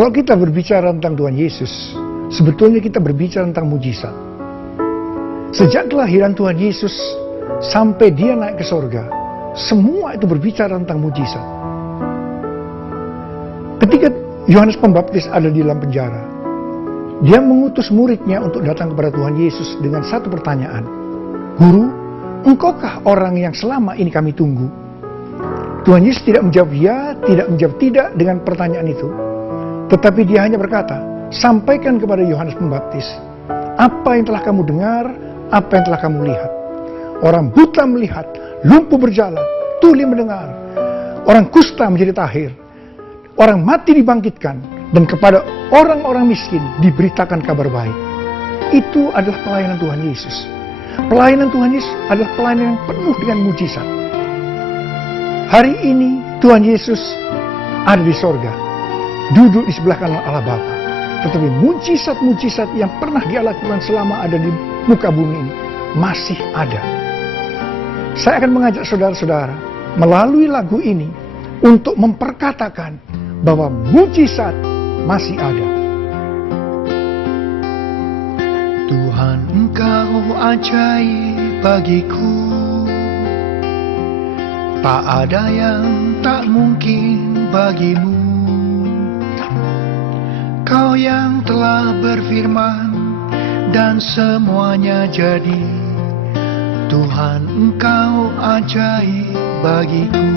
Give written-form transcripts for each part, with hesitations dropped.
Kalau kita berbicara tentang Tuhan Yesus, sebetulnya kita berbicara tentang mujizat. Sejak kelahiran Tuhan Yesus sampai dia naik ke sorga, semua itu berbicara tentang mujizat. Ketika Yohanes Pembaptis ada di dalam penjara, dia mengutus muridnya untuk datang kepada Tuhan Yesus dengan satu pertanyaan. Guru, engkaukah orang yang selama ini kami tunggu? Tuhan Yesus tidak menjawab ya, tidak menjawab tidak dengan pertanyaan itu. Tetapi dia hanya berkata, sampaikan kepada Yohanes Pembaptis, apa yang telah kamu dengar, apa yang telah kamu lihat. Orang buta melihat, lumpuh berjalan, tuli mendengar. Orang kusta menjadi tahir. Orang mati dibangkitkan. Dan kepada orang-orang miskin diberitakan kabar baik. Itu adalah pelayanan Tuhan Yesus. Pelayanan Tuhan Yesus adalah pelayanan yang penuh dengan mujizat. Hari ini Tuhan Yesus ada di sorga, duduk di sebelah kanan Allah Bapa. Tetapi mujizat-mujizat yang pernah dia lakukan selama ada di muka bumi ini masih ada. Saya akan mengajak saudara-saudara melalui lagu ini untuk memperkatakan bahwa mujizat masih ada. Tuhan, Engkau ajaib bagiku. Tak ada yang tak mungkin bagimu. Kau yang telah berfirman dan semuanya jadi. Tuhan, Engkau ajaib bagiku.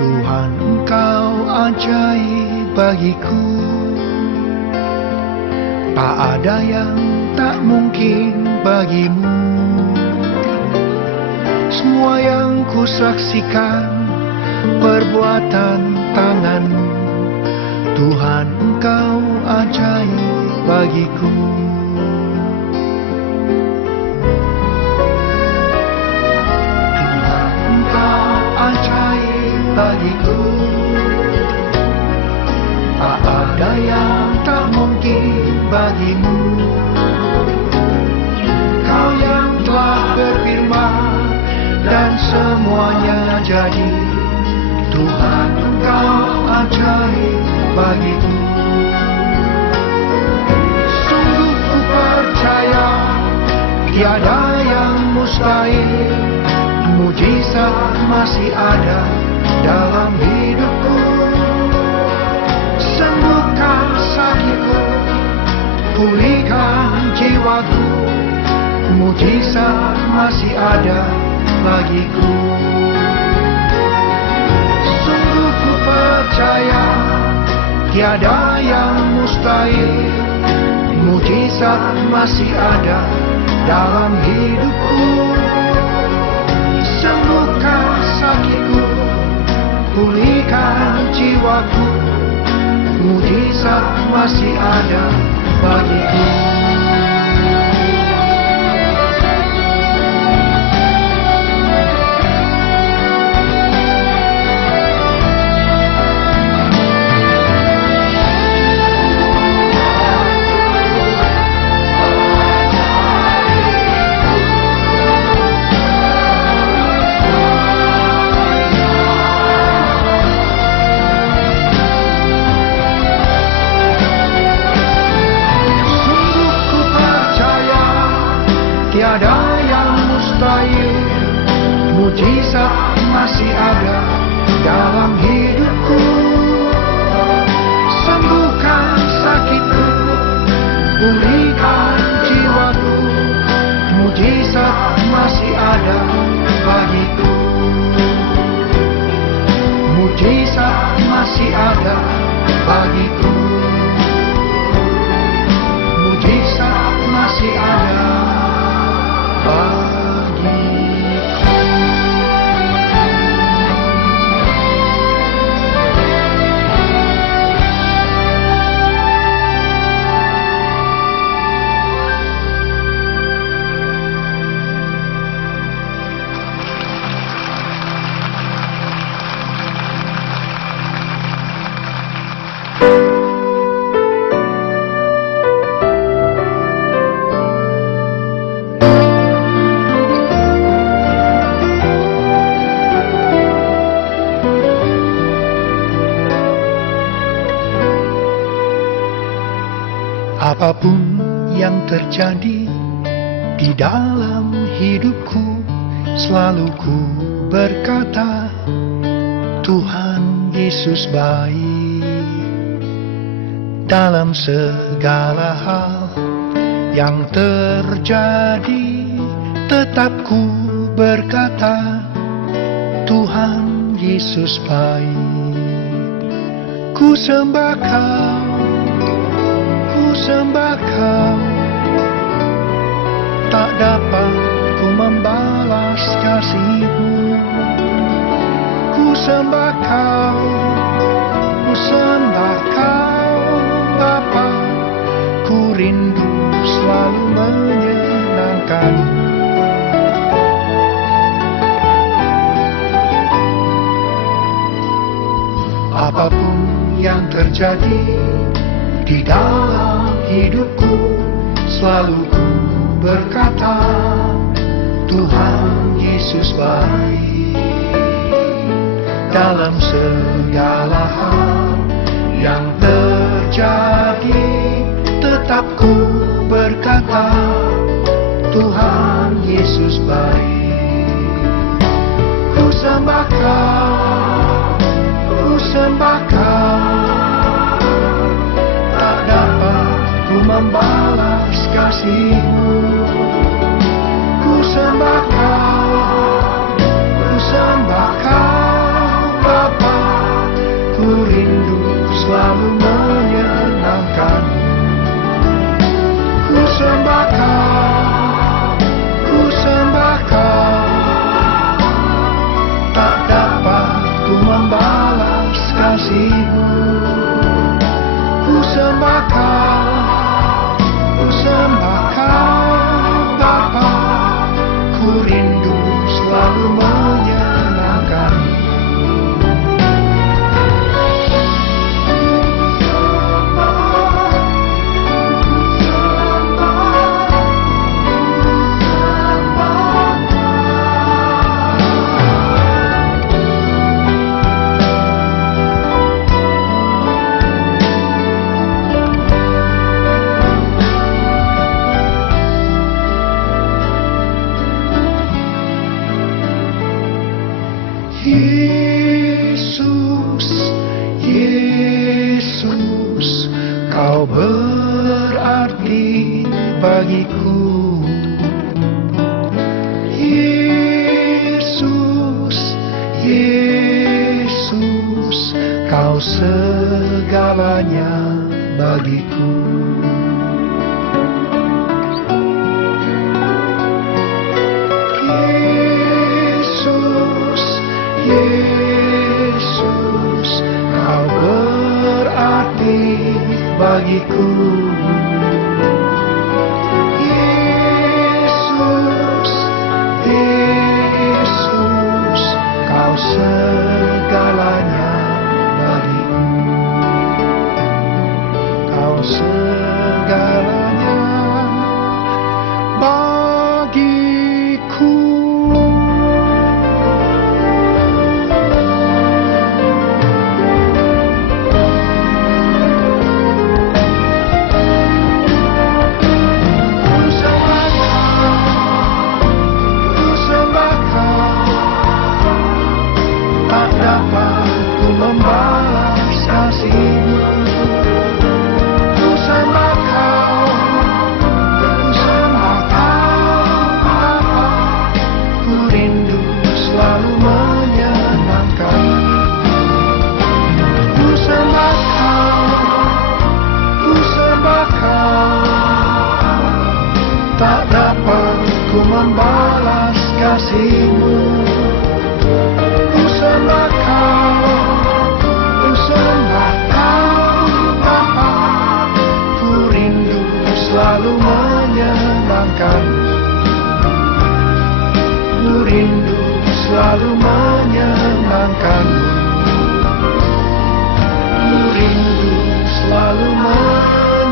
Tuhan, Engkau ajaib bagiku. Tak ada yang tak mungkin bagimu. Semua yang kusaksikan perbuatan tanganmu. Tuhan, Engkau ajaib bagiku. Tuhan, Engkau ajaib bagiku. Tak ada yang tak mungkin bagimu. Kau yang telah berfirman dan semuanya jadi. Tuhan, Engkau ajaib bagiku. Sungguh ku percaya tiada yang mustahil. Mujizat masih ada dalam hidupku. Sembuhkan sakitku, pulihkan jiwaku. Mujizat masih ada bagiku. Sungguh ku percaya tiada yang mustahil. Mujizat masih ada dalam hidupku. Sembuhkan sakitku, pulihkan jiwaku. Mujizat masih ada bagiku. Tiada yang mustahil. Mujizat masih ada dalam hidupku. Sembuhkan sakitku, pulihkan jiwaku. Mujizat masih ada bagiku. Mujizat masih ada bagiku. Mujizat masih ada. Apapun yang terjadi di dalam hidupku, selalu ku berkata, Tuhan Yesus baik. Dalam segala hal yang terjadi, tetap ku berkata, Tuhan Yesus baik. Ku sembah Kau, ku sembah Kau, tak dapat ku membalas kasih-Mu. Ku sembah Kau, ku sembah Kau, Bapa, ku rindu selalu menyenangkan. Apapun yang terjadi di dalam hidupku, selalu ku berkata, Tuhan Yesus baik. Dalam segala hal yang terjadi, tetap ku berkata, Tuhan Yesus baik. Ku sembah Kau, ku sembah Kau, tak dapat ku membalas kasih-Mu. Ku sembah Kau, ku sembah Kau, Bapa, ku rindu selalu menyenangkan. Ku sembah Kau, ku sembah Kau, tak dapat ku membalas kasih-Mu. Ku sembah Kau, ku sembah Kau, Bapa, ku rindu selalu menyenangkan. Yesus, Yesus, Kau berarti bagiku. Yesus, Yesus, Kau segalanya bagiku. Yesus, Kau berarti bagiku. Yesus, Yesus, Kau segalanya bagiku. Kau segalanya bagiku. Tak dapat ku membalas kasih-Mu. Ku sembah Kau, ku sembah Kau, Bapa, ku rindu selalu menyenangkan. Ku rindu selalu menyenangkan. Ku rindu selalu menyenangkan.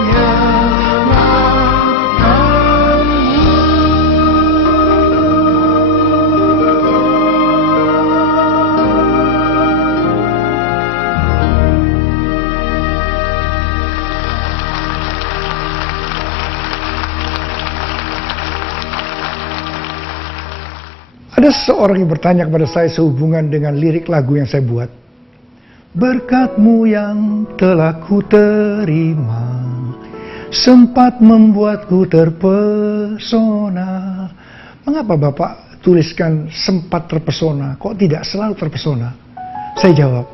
Ada seorang yang bertanya kepada saya sehubungan dengan lirik lagu yang saya buat. Berkat-Mu yang telah ku terima, sempat membuatku terpesona. Mengapa Bapak tuliskan sempat terpesona, kok tidak selalu terpesona? Saya jawab,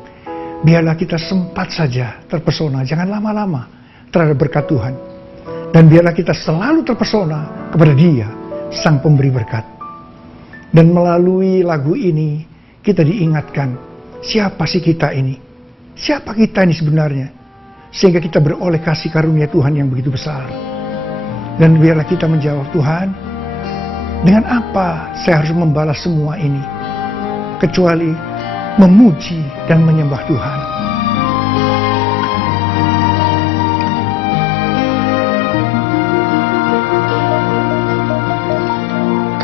biarlah kita sempat saja terpesona, jangan lama-lama terhadap berkat Tuhan. Dan biarlah kita selalu terpesona kepada Dia, Sang Pemberi berkat. Dan melalui lagu ini, kita diingatkan, siapa sih kita ini? Siapa kita ini sebenarnya? Sehingga kita beroleh kasih karunia Tuhan yang begitu besar. Dan biarlah kita menjawab, Tuhan, dengan apa saya harus membalas semua ini? Kecuali memuji dan menyembah Tuhan.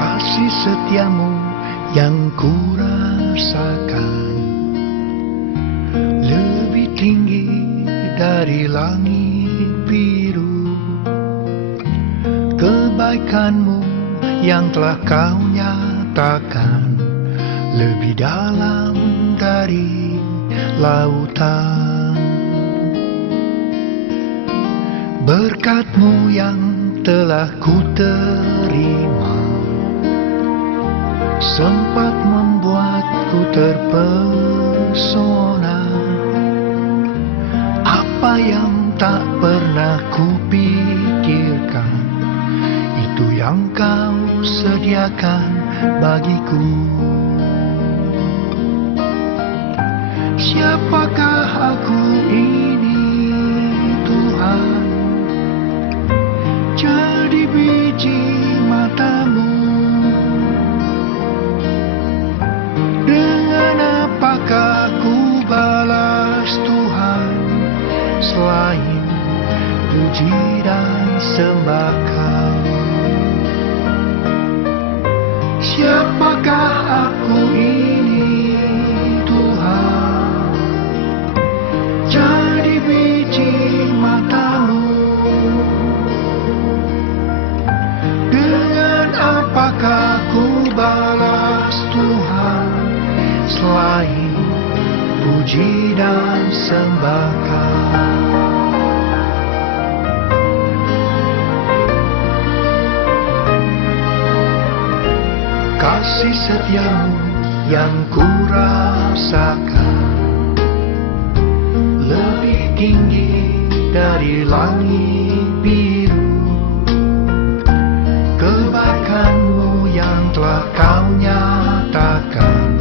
Kasih setiamu yang ku rasakan lebih tinggi dari langit biru. Kebaikan-Mu yang telah Kau nyatakan lebih dalam dari lautan. Berkat-Mu yang telah ku terima, sempat membuatku terpesona. Apa yang tak pernah kupikirkan, itu yang Kau sediakan bagiku. Siapakah aku ini, Tuhan? Jadi biji mata-Mu. Dengan apakah ku balas Tuhan, selain puji dan sembah Kau? Siapakah aku ini, Tuhan? Jadi biji mata-Mu. Dengan apakah ku balas Tuhan, selain puji dan sembah Kau? Kasih setiamu yang ku rasakan lebih tinggi dari langit biru. Kebaikan-Mu yang telah Kau nyatakan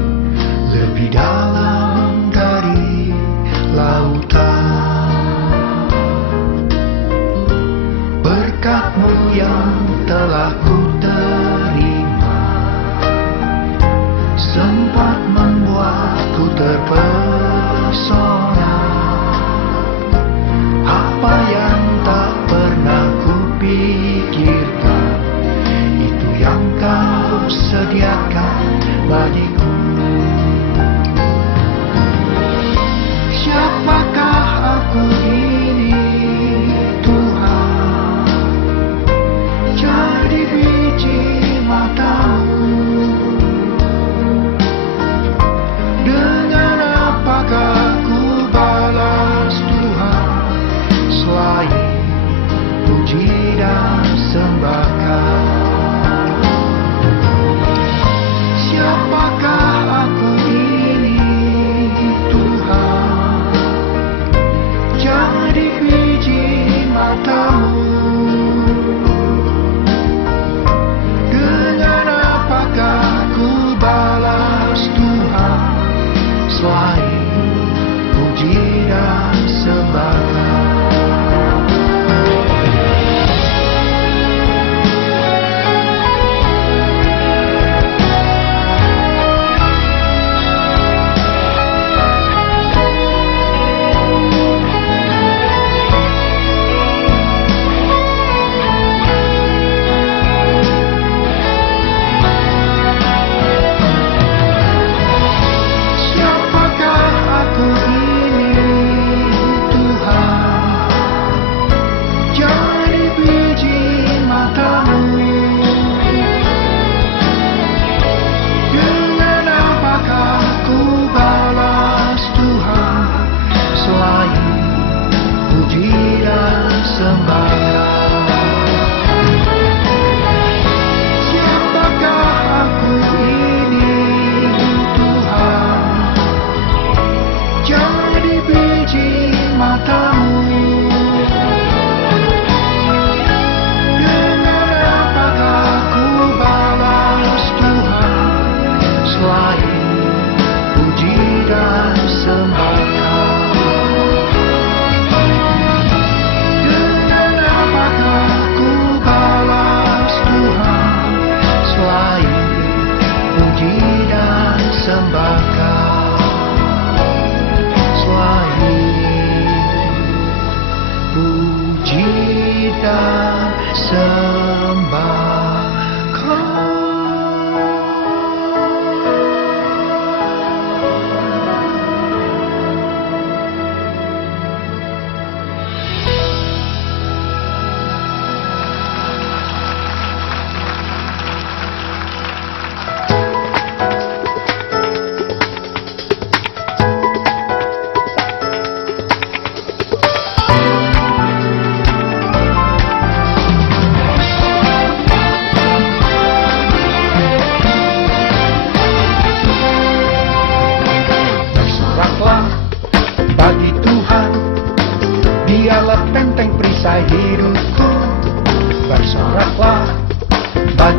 lebih dalam dari lautan. Berkat-Mu yang telah ku terima, sempat membuatku terpesona. Apa yang tak pernah kupikirkan, itu yang Kau sediakan bagiku. Siapakah aku ini, Tuhan? Jadi biji mata-Mu. Dengan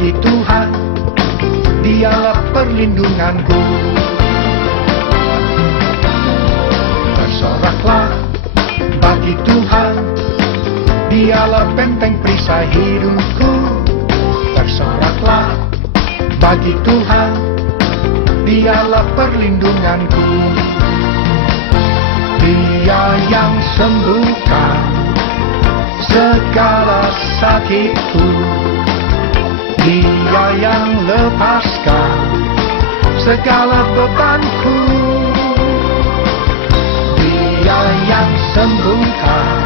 bagi Tuhan, Dialah perlindunganku. Bersoraklah bagi Tuhan, Dialah benteng perisai hidupku. Bersoraklah bagi Tuhan, Dialah perlindunganku. Dia yang sembuhkan segala sakitku. Dia yang lepaskan segala bebanku. Dia yang sembuhkan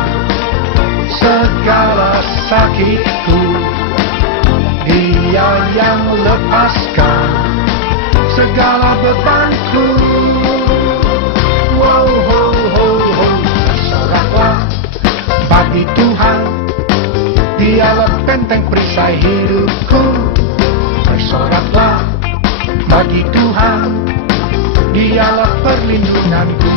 segala sakitku. Dia yang lepaskan segala bebanku. Wow, ho, ho, ho. Bersoraklah bagi Tuhan, Dialah benteng perisai hidupku. Bersoraklah bagi Tuhan, Dialah perlindunganku.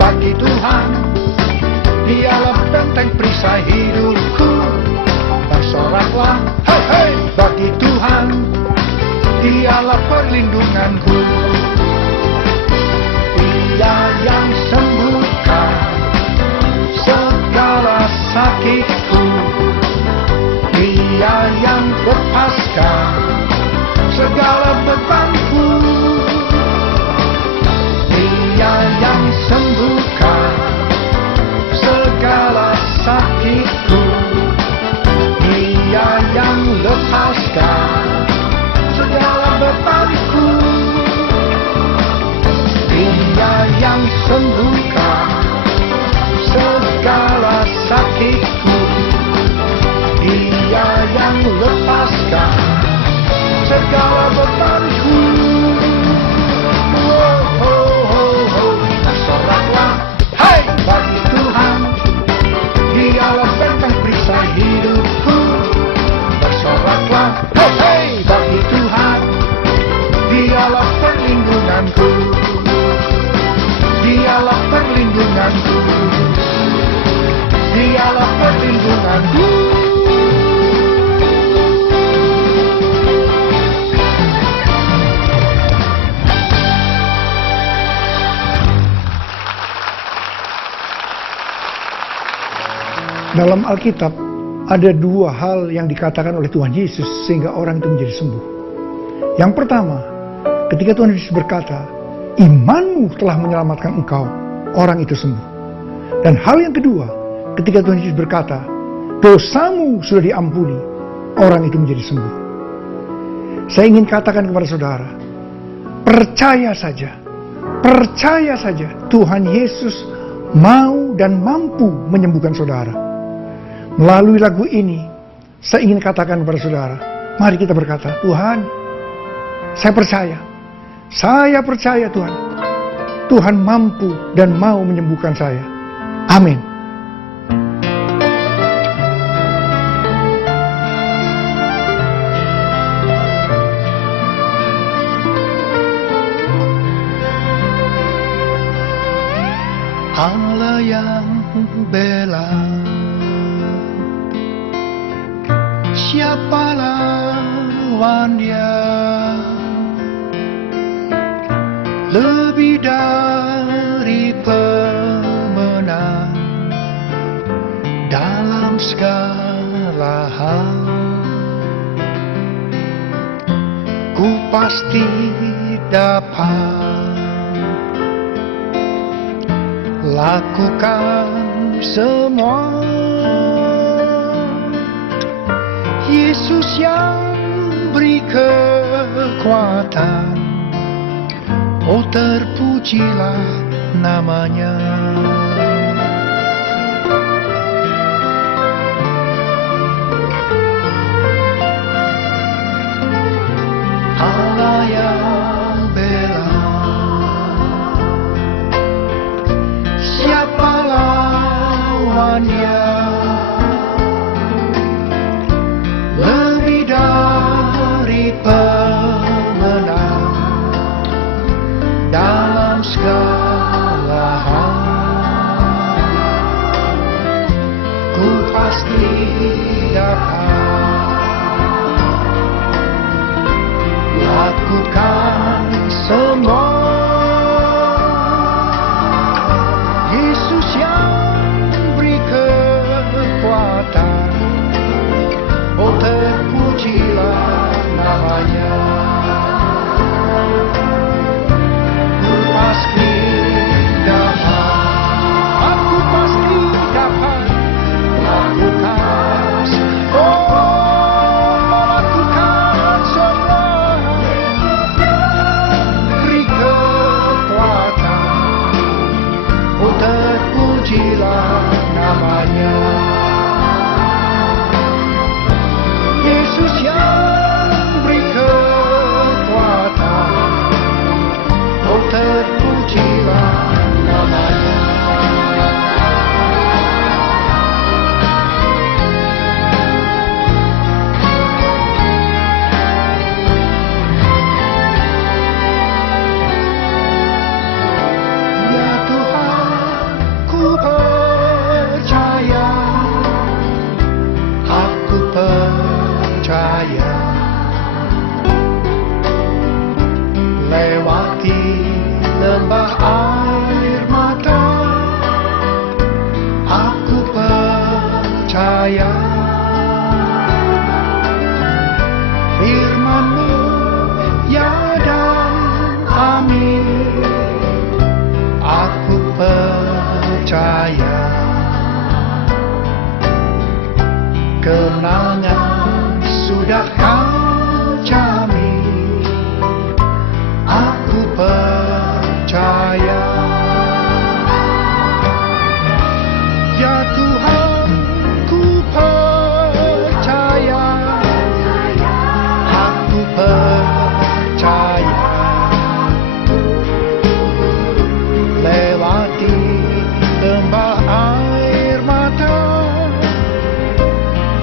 Bagi Tuhan, Dialah benteng perisai hidupku. Bersoraklah, hey, hey, bagi Tuhan, Dialah perlindunganku. Dia yang sembuhkan segala sakitku. Dia yang lepaskan segala bebanku. Dia yang sembuhkan segala sakitku. Dia yang lepaskan segala bebanku. Dia yang sembuhkan segala sakitku. Dia yang lepaskan segala bebanku. Bersoraklah, hai, bagi Tuhan, Dialah benteng perisai hidupku. Bersoraklah, hai, hai, bagi Tuhan, Dialah perlindunganku. Dialah perlindunganku. Dialah perlindunganku. Dalam Alkitab ada dua hal yang dikatakan oleh Tuhan Yesus sehingga orang itu menjadi sembuh. Yang pertama, ketika Tuhan Yesus berkata, imanmu telah menyelamatkan engkau, orang itu sembuh. Dan hal yang kedua, ketika Tuhan Yesus berkata, dosamu sudah diampuni, orang itu menjadi sembuh. Saya ingin katakan kepada saudara, percaya saja Tuhan Yesus mau dan mampu menyembuhkan saudara. Melalui lagu ini, saya ingin katakan kepada saudara, mari kita berkata, Tuhan, saya percaya Tuhan. Tuhan mampu dan mau menyembuhkan saya. Amin. Allah yang bela, siapa lawan Dia? Lebih dari pemenang dalam segala hal. Ku pasti dapat lakukan semua. Yesus yang beri kekuatan, oh terpujilah namanya. Allah yang bela, tumpah air mata, aku percaya firman-Mu ya dan amin. Aku percaya kemenangan sudah Kau jamin. Aku percaya, ya Tuhan, ku percaya. Aku percaya, lewati lembah air mata,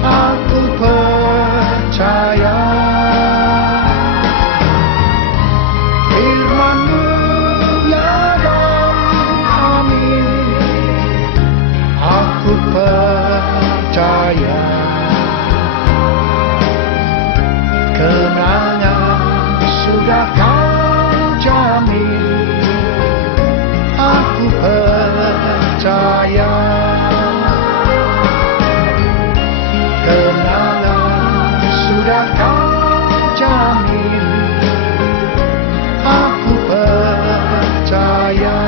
aku percaya firman-Mu ya dan amin. Aku percaya kemenangan sudah Kau jamin. Aku percaya kemenangan sudah Kau jamin. Aku percaya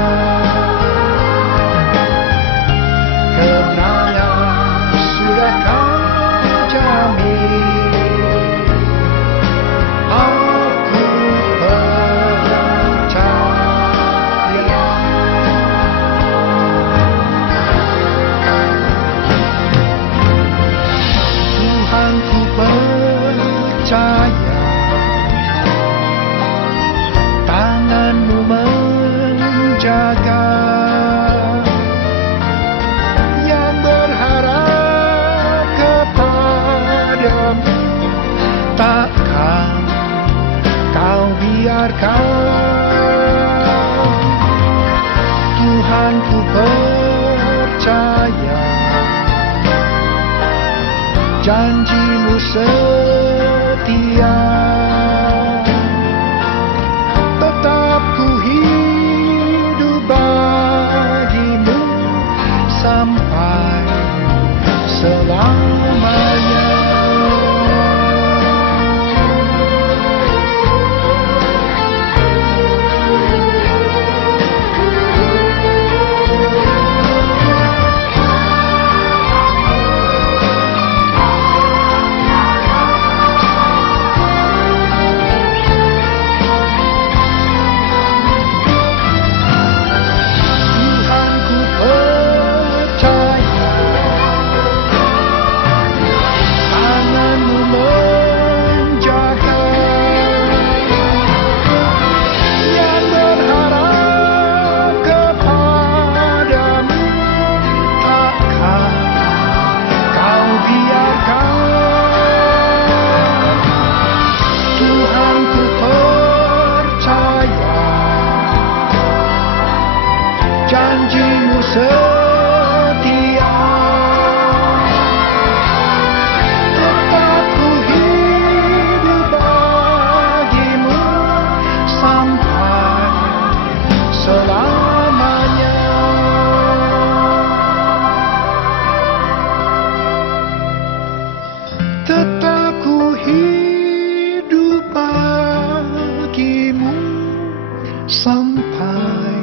kemenangan sudah Kau jamin. Aku percaya. Tuhan, ku percaya tangan-Mu menjaga, yang berharap kepada-Mu takkan Kau biarkan. Tuhan, ku percaya janji-Mu setia, tetap ku hidup bagi-Mu sampai selamanya. Janji-Mu setia, tetap ku hidup bagi-Mu sampai selamanya. Tetap ku hidup bagi-Mu sampai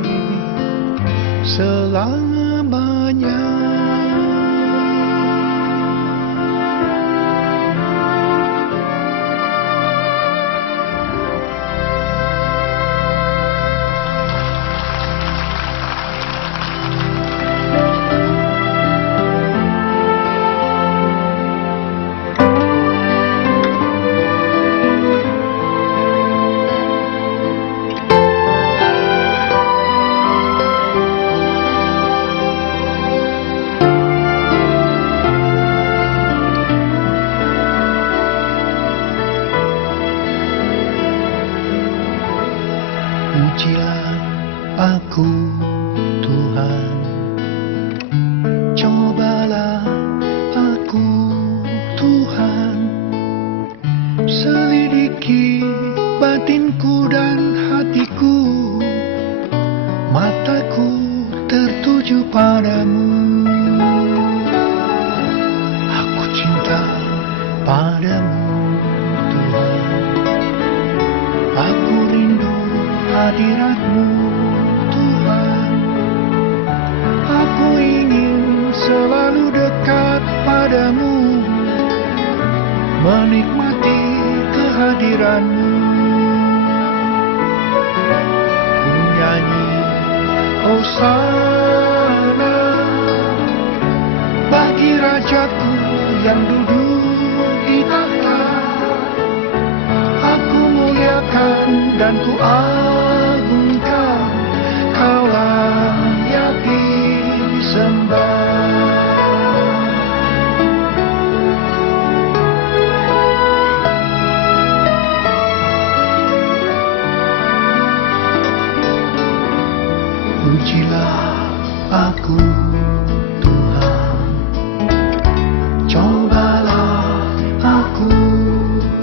selamanya. Pujilah aku Tuhan, cobalah aku Tuhan, selidiki batinku dan hatiku, tertuju padamu. Aku cinta padamu Tuhan. Aku rindu hadirat-Mu Tuhan. Aku ingin selalu dekat padamu, menikmati kehadiran-Mu. Ku nyanyi Hosana bagi Rajaku yang duduk di tahta. Aku muliakan dan ku agungkan, Kau layak disembah. Pujilah aku Tuhan, cobalah aku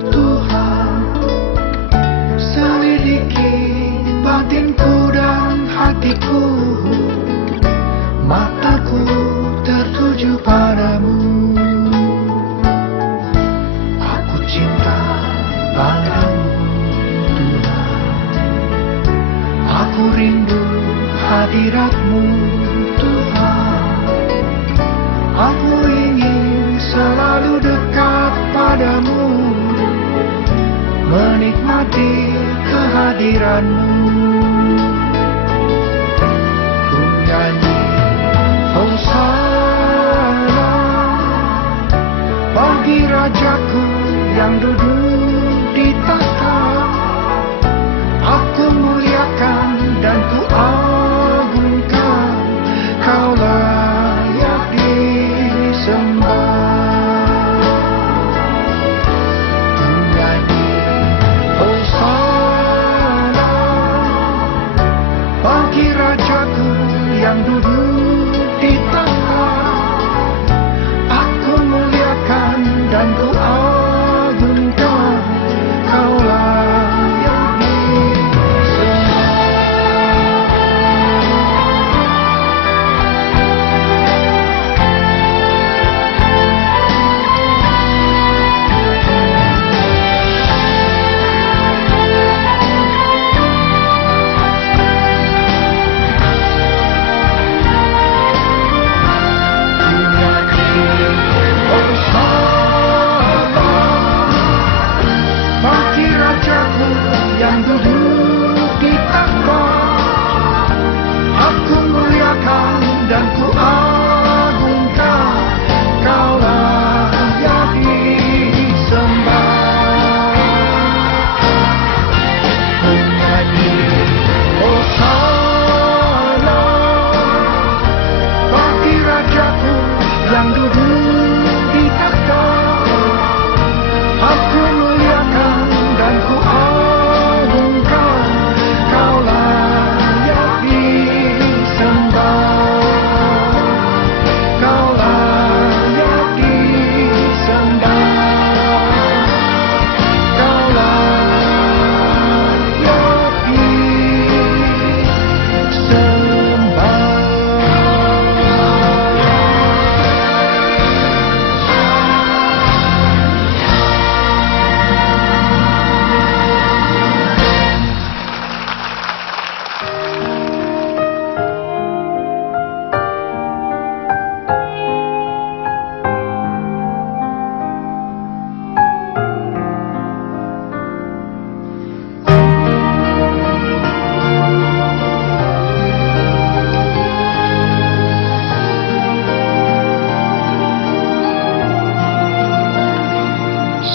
Tuhan, selidiki batinku dan hatiku, mataku tertuju padamu. Aku cinta padamu Tuhan, aku rindu hadirat-Mu Tuhan. Aku ingin selalu dekat padamu, menikmati kehadiran-Mu. Ku nyanyi Hosana bagi Rajaku yang duduk di tahta. Aku muliakan dan ku agungkan, Kau layak disembah. Ku nyanyi Hosana bagi Rajaku yang duduk di tahta. Aku muliakan dan ku agungkan, Kau layak disembah. Bagi Rajaku yang duduk di tahta. Aku muliakan dan ku agungkan, Kau layak disembah. Ku nyanyi Hosana bagi Rajaku yang duduk di tahta. Aku muliakan dan ku agungkan, Kau layak disembah. Kau layak disembah. Kau layak disembah.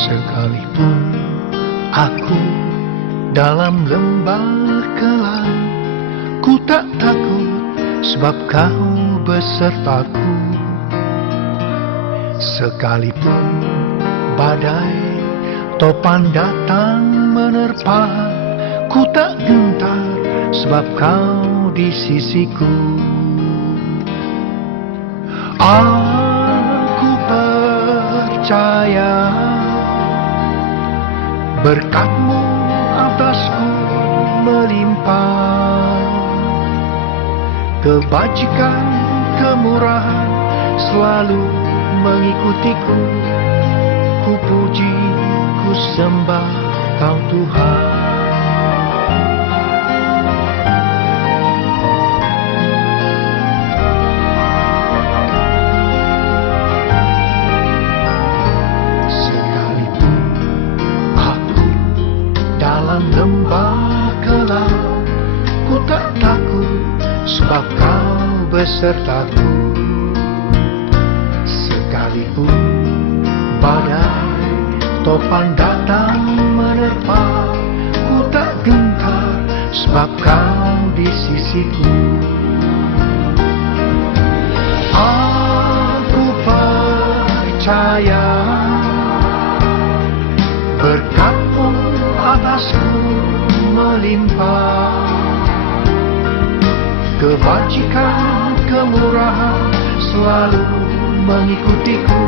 Sekalipun aku dalam lembah kelam, ku tak takut sebab Kau besertaku. Sekalipun badai topan datang menerpa, ku tak gentar sebab Kau di sisiku. Aku percaya berkat-Mu atasku melimpah, kebajikan kemurahan selalu mengikutiku. Ku puji, ku sembah Kau Tuhan. Sekalipun aku dalam lembah gelap, ku tak takut sebab Kau besertaku. Sekalipun badai topan datang menerpa, ku tak gentar sebab Kau di sisiku. Aku percaya berkat-Mu atasku melimpah, kebajikan, kemurahan selalu mengikutiku.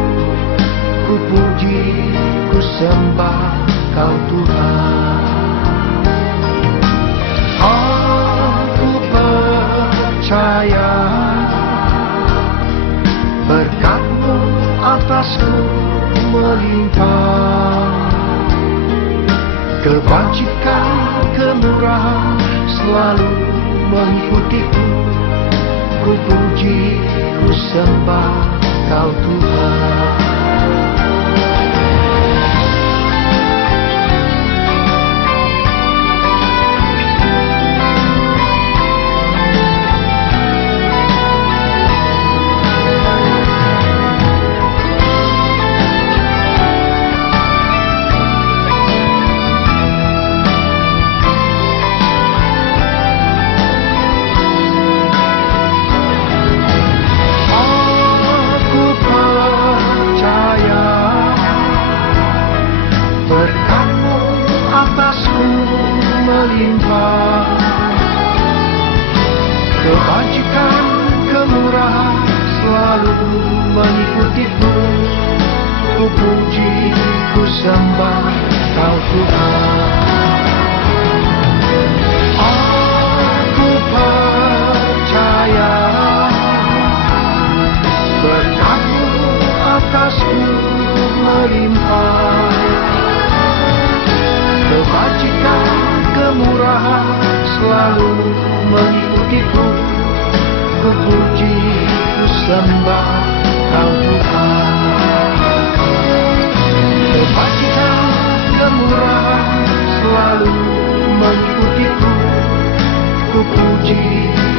Ku puji, ku sembah Kau Tuhan. Aku percaya berkat-Mu atasku melimpah, kebajikan, kemurahan selalu mengikutiku. Ku puji, ku sembah Kau Tuhan. Kebajikan, kemurahan selalu mengikutiku. Ku puji, ku sembah Kau Tuhan. Aku percaya berkat-Mu atasku melimpah, kebajikan, kemurahan selalu mengikutiku. Ku puji, ku sembah Kau Tuhan. Kebajikan, kemurahan selalu mengikutiku. Ku puji,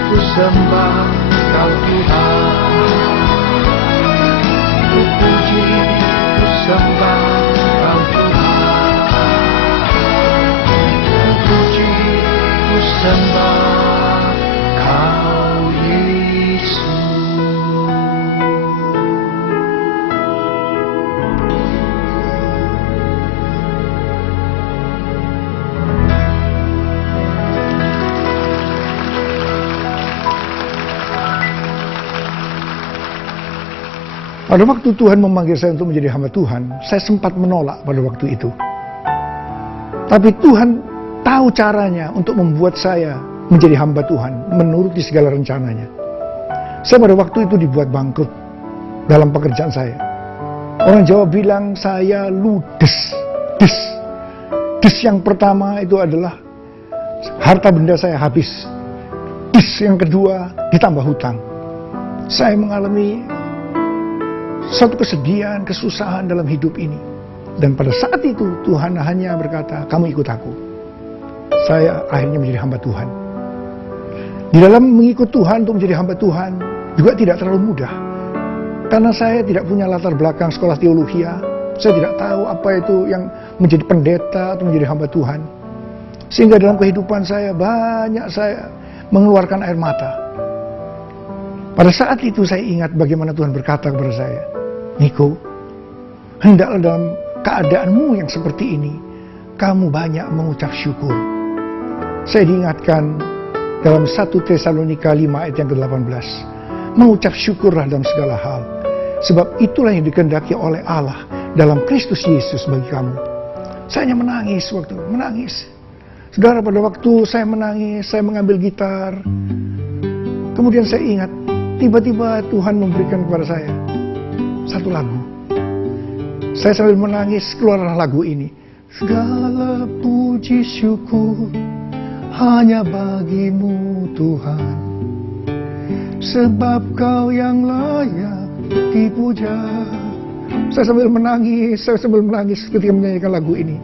ku sembah Kau Tuhan. Ku puji, ku sembah Kau Tuhan. Ku puji, ku sembah Kau Yesus. Pada waktu Tuhan memanggil saya untuk menjadi hamba Tuhan, saya sempat menolak pada waktu itu. Tapi Tuhan tahu caranya untuk membuat saya menjadi hamba Tuhan, menuruti segala rencananya. Saya pada waktu itu dibuat bangkrut dalam pekerjaan saya. Orang Jawa bilang saya ludes. Des yang pertama itu adalah harta benda saya habis. Des yang kedua ditambah hutang. Saya mengalami satu kesedihan, kesusahan dalam hidup ini. Dan pada saat itu Tuhan hanya berkata, kamu ikut aku. Saya akhirnya menjadi hamba Tuhan. Di dalam mengikut Tuhan untuk menjadi hamba Tuhan juga tidak terlalu mudah. Karena saya tidak punya latar belakang sekolah teologi. Saya tidak tahu apa itu yang menjadi pendeta atau menjadi hamba Tuhan. Sehingga dalam kehidupan saya banyak saya mengeluarkan air mata. Pada saat itu saya ingat bagaimana Tuhan berkata kepada saya, Niko, hendaklah dalam keadaanmu yang seperti ini, kamu banyak mengucap syukur. Saya diingatkan dalam 1 Tesalonika 5 ayat yang ke-18. Mengucap syukurlah dalam segala hal, sebab itulah yang dikehendaki oleh Allah dalam Kristus Yesus bagi kamu. Saya hanya menangis waktu itu, menangis. Saudara, pada waktu saya menangis, saya mengambil gitar. Kemudian saya ingat, tiba-tiba Tuhan memberikan kepada saya satu lagu. Saya sambil menangis keluarlah lagu ini. Segala puji syukur hanya bagimu Tuhan, sebab kau yang layak dipuja. Saya sambil menangis ketika menyanyikan lagu ini.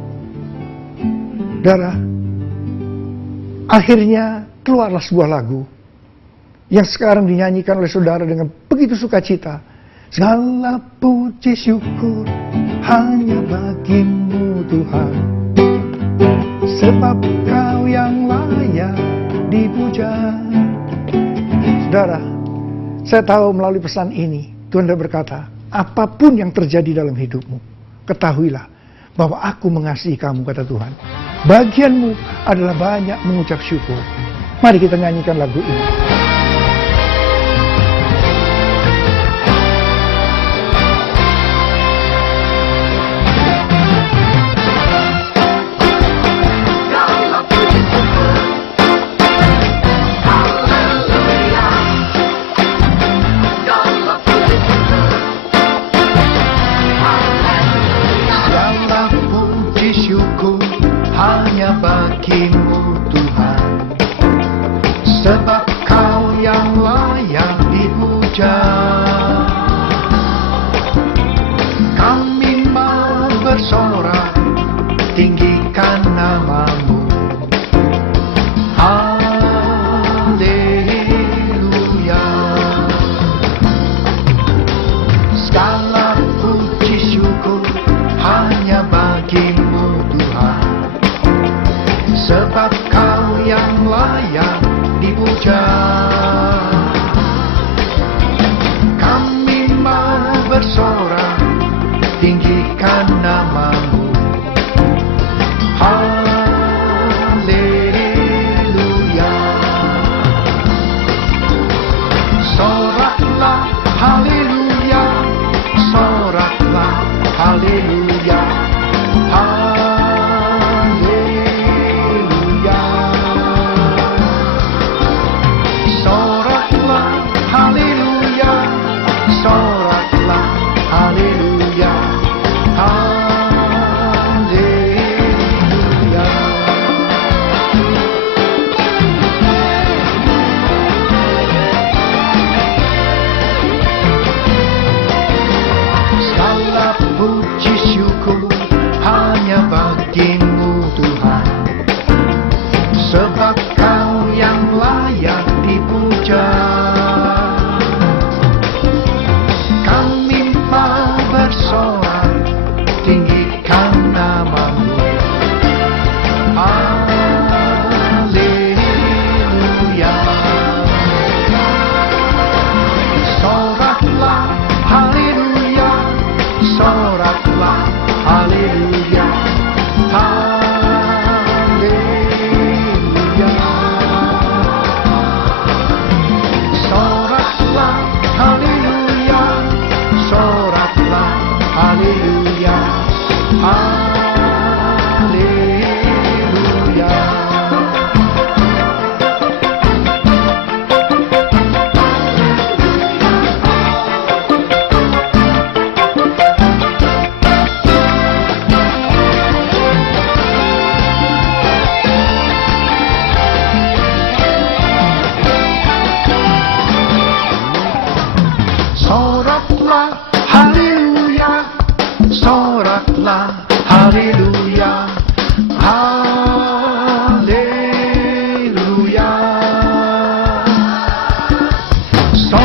Saudara, akhirnya keluarlah sebuah lagu yang sekarang dinyanyikan oleh saudara dengan begitu sukacita. Segala puji syukur hanya bagimu Tuhan, sebab kau yang layak dipuja. Saudara, saya tahu melalui pesan ini Tuhan sudah berkata, apapun yang terjadi dalam hidupmu, ketahuilah bahwa aku mengasihi kamu, kata Tuhan. Bagianmu adalah banyak mengucap syukur. Mari kita nyanyikan lagu ini. Hanya bagimu Tuhan, sebab kau yang layak dipuja. Kami mau bersorak, tinggikan namamu. Haleluya. Segala puji syukur hanya bagimu Tuhan, sebab kau yang layak dipuja. Kami mau bersorak, tinggikan namamu. Haleluya. Soraklah haleluya, soraklah haleluya. Hanya bagimu Tuhan, sebab kau yang layak dipuja. Kami mau bersorak, tinggikan namamu. Haleluya. Soraklah haleluya, soraklah haleluya. Haleluya. Soraklah haleluya, soraklah haleluya. Haleluya. Soraklah haleluya, soraklah haleluya. Haleluya.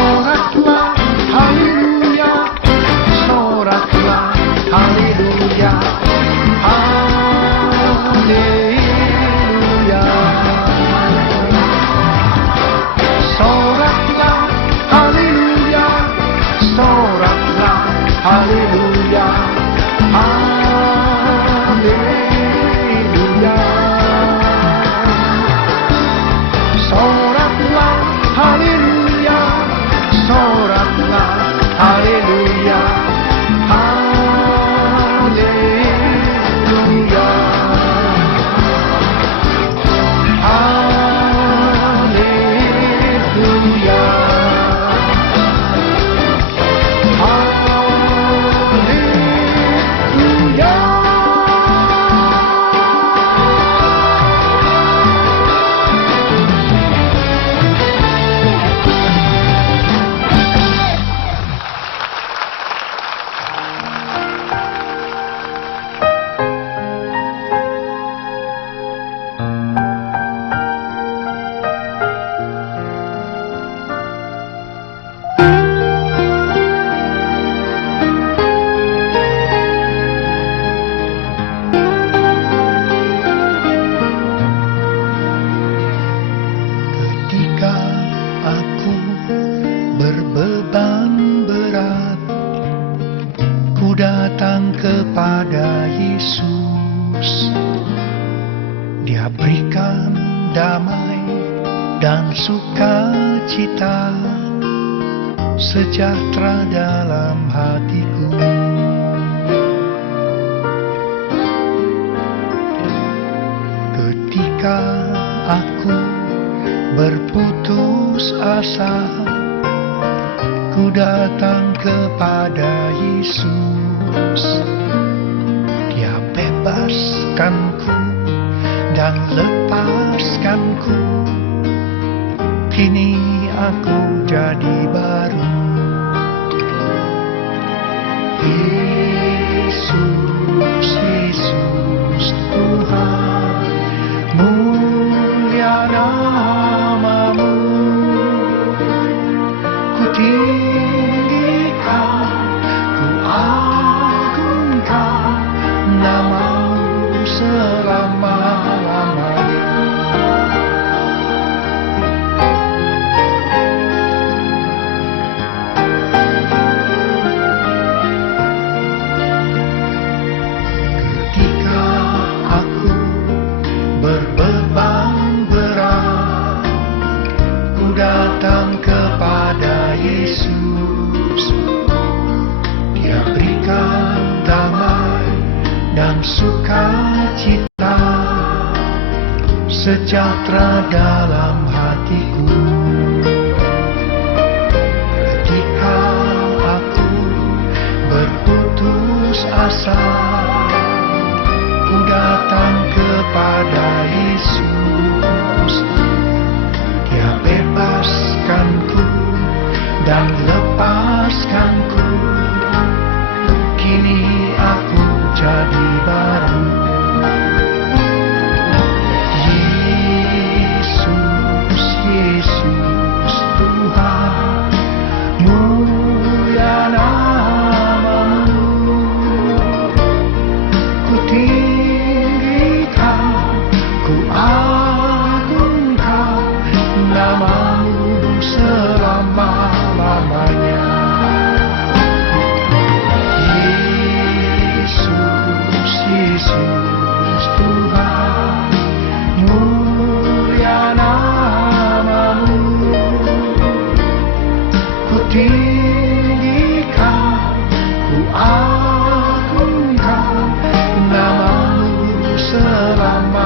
Soraklah haleluya, soraklah haleluya. Haleluya. Soraklah haleluya, soraklah haleluya. Haleluya. sukacita, sejahtera dalam hatiku. Ketika aku berputus asa, ku datang kepada Yesus. Dia bebaskanku dan lepaskanku. Kini aku jadi baru. Yesus, Yesus Tuhan, mulia nama-Mu. Ku tinggikan, ku agungkan nama-Mu selama-lamanya. Ketika aku berbeban berat, ku datang kepada Yesus. Dia berikan damai dan sukacita, sejahtera dalam hatiku. Ketika aku berputus asa, ku datang kepada Yesus. Dia bebaskanku dan lepaskanku. Kini aku jadi baru. Yesus, Yesus Tuhan, mulia nama-Mu. Ku tinggikan, ku agungkan nama-Mu selama-lamanya. Yesus, Yesus Tuhan, mulia nama-Mu. Ku tinggikan, ku agungkan nama-Mu selama-lamanya.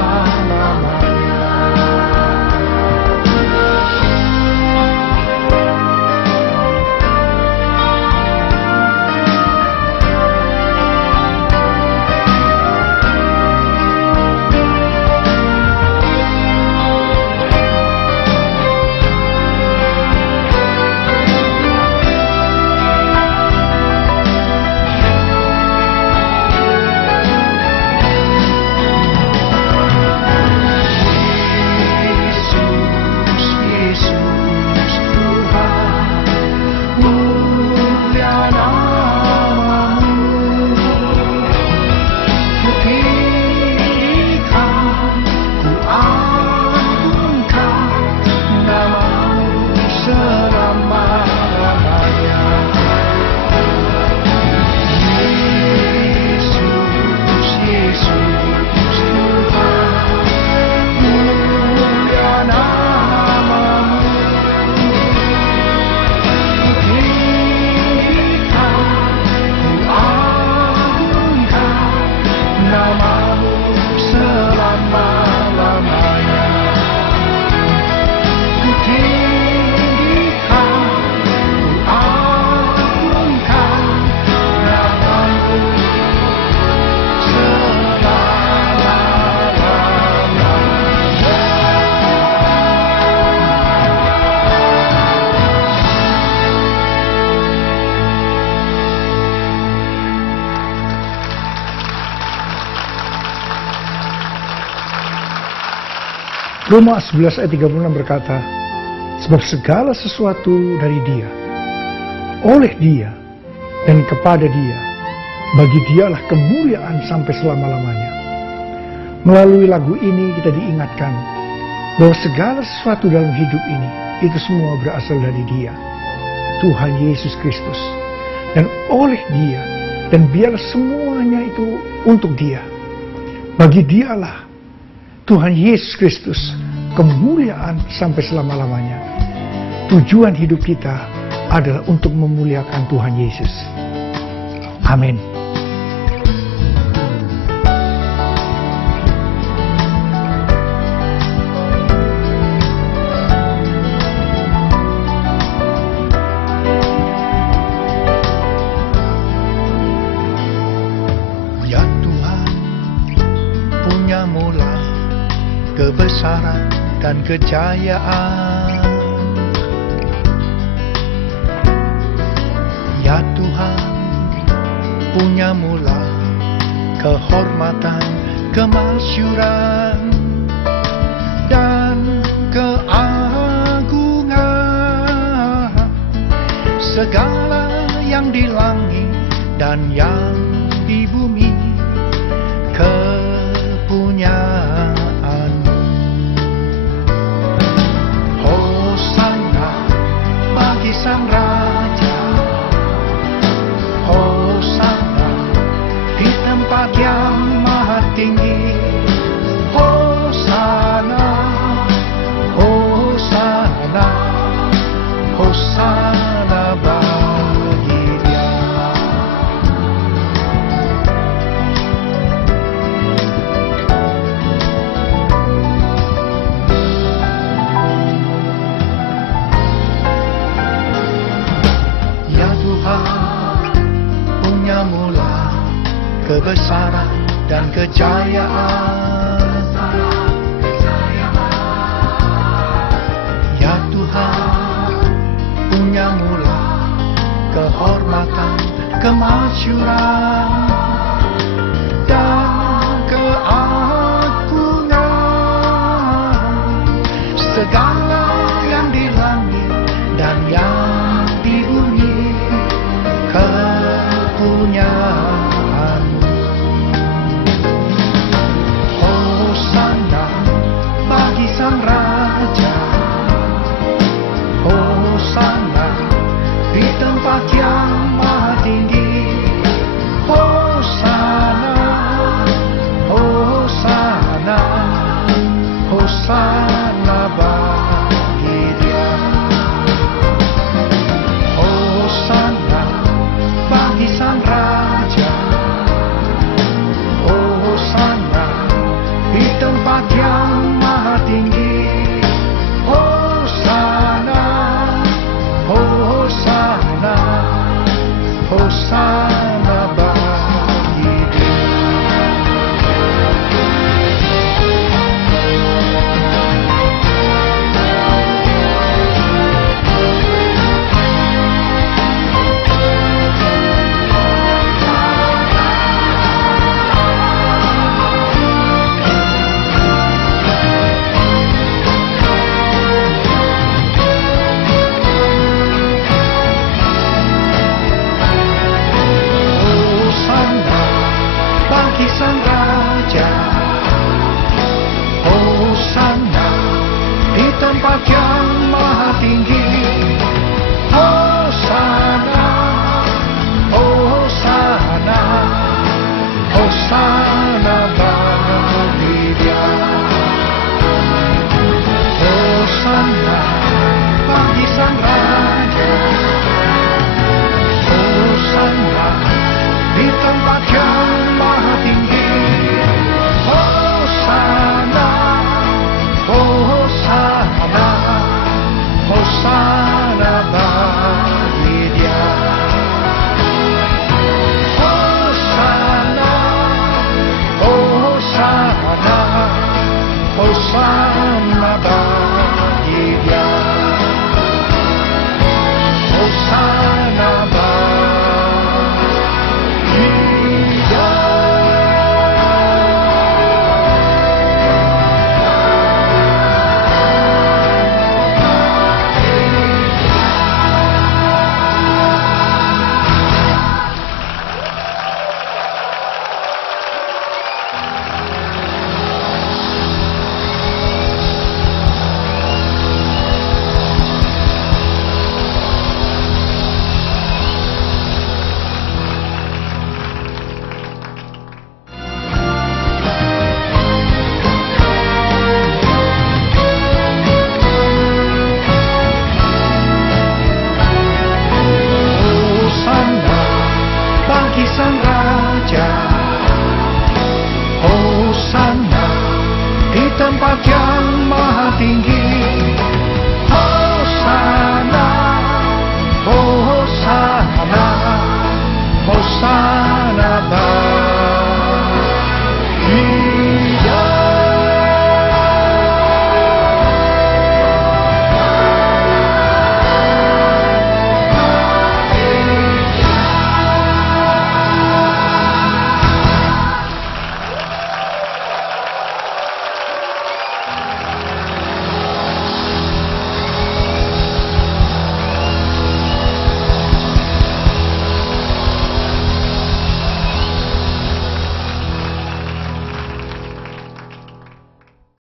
Roma 11 ayat 36 berkata, sebab segala sesuatu dari Dia, oleh Dia, dan kepada Dia, bagi Dialah kemuliaan sampai selama-lamanya. Melalui lagu ini kita diingatkan bahwa segala sesuatu dalam hidup ini, itu semua berasal dari Dia, Tuhan Yesus Kristus. Dan oleh Dia, dan biarlah semuanya itu untuk Dia. Bagi Dialah Tuhan Yesus Kristus kemuliaan sampai selama-lamanya. Tujuan hidup kita adalah untuk memuliakan Tuhan Yesus. Amin. Ya Tuhan, punya mula kebesaran dan kejayaan. Ya Tuhan, punya mula kehormatan, kemasyuran, dan keagungan. Segala yang di langit dan yang di bumi kepunyaan-Mu. Hosana bagi Sang Raja, Hosana di tempat yang maha tinggi. Hosana, Hosana, Hosana bagi Dia. Ya Tuhan, punya mula kebesaran dan kejayaan. Ya Tuhan, punya mula kehormatan, kemasyuran,